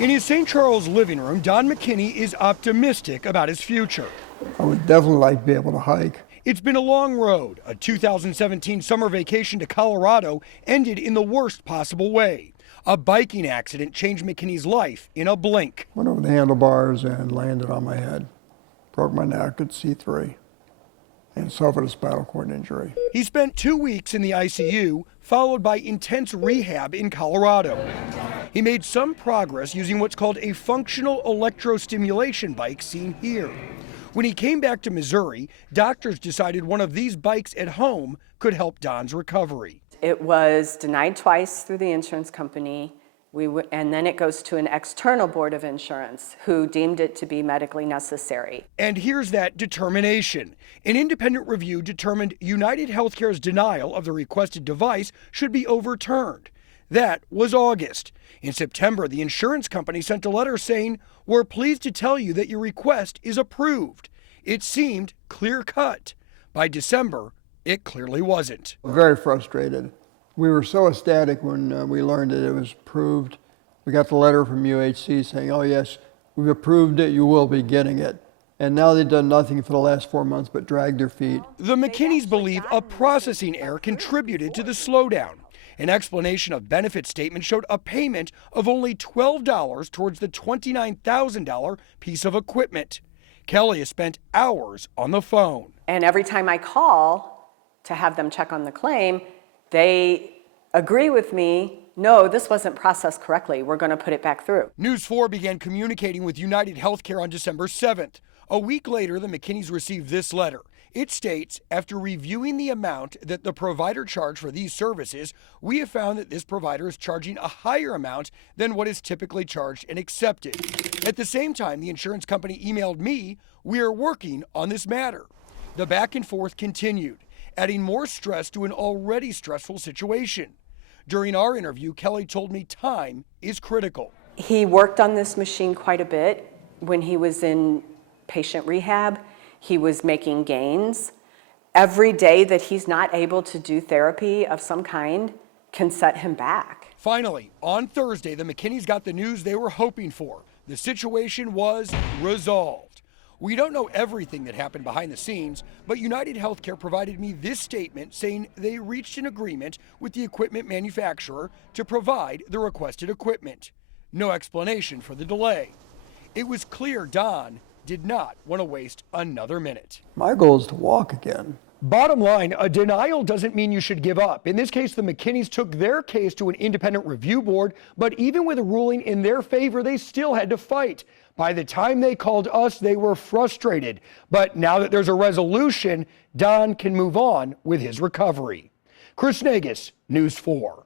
In his St. Charles living room, Don McKinney is optimistic about his future. I would definitely like to be able to hike. It's been a long road. A 2017 summer vacation to Colorado ended in the worst possible way. A biking accident changed McKinney's life in a blink. Went over the handlebars and landed on my head. Broke my neck at C3 and suffered a spinal cord injury. He spent 2 weeks in the ICU, followed by intense rehab in Colorado. He made some progress using what's called a functional electrostimulation bike seen here. When he came back to Missouri, doctors decided one of these bikes at home could help Don's recovery. It was denied twice through the insurance company, and then it goes to an external board of insurance who deemed it to be medically necessary. And here's that determination. An independent review determined United Healthcare's denial of the requested device should be overturned. That was August. In September, the insurance company sent a letter saying, "We're pleased to tell you that your request is approved." It seemed clear-cut. By December, it clearly wasn't. Very frustrated. We were so ecstatic when we learned that it was approved. We got the letter from UHC saying, "Oh yes, we've approved it, you will be getting it." And now they've done nothing for the last 4 months but drag their feet. The McKinneys believe a processing error contributed to the slowdown. An explanation of benefit statement showed a payment of only $12 towards the $29,000 piece of equipment. Kelly has spent hours on the phone. And every time I call to have them check on the claim, they agree with me, no, this wasn't processed correctly. We're going to put it back through. News 4 began communicating with United Healthcare on December 7th. A week later, the McKinneys received this letter. It states, after reviewing the amount that the provider charged for these services, we have found that this provider is charging a higher amount than what is typically charged and accepted. At the same time, the insurance company emailed me, "We are working on this matter." The back and forth continued, adding more stress to an already stressful situation. During our interview, Kelly told me time is critical. He worked on this machine quite a bit when he was in patient rehab. He was making gains. Every day that he's not able to do therapy of some kind can set him back. Finally, on Thursday, the McKinneys got the news they were hoping for. The situation was resolved. We don't know everything that happened behind the scenes, but United Healthcare provided me this statement saying they reached an agreement with the equipment manufacturer to provide the requested equipment. No explanation for the delay. It was clear Don did not want to waste another minute. My goal is to walk again. Bottom line, a denial doesn't mean you should give up. In this case, the McKinneys took their case to an independent review board, but even with a ruling in their favor, they still had to fight. By the time they called us, they were frustrated. But now that there's a resolution, Don can move on with his recovery. Chris Nagus, News 4.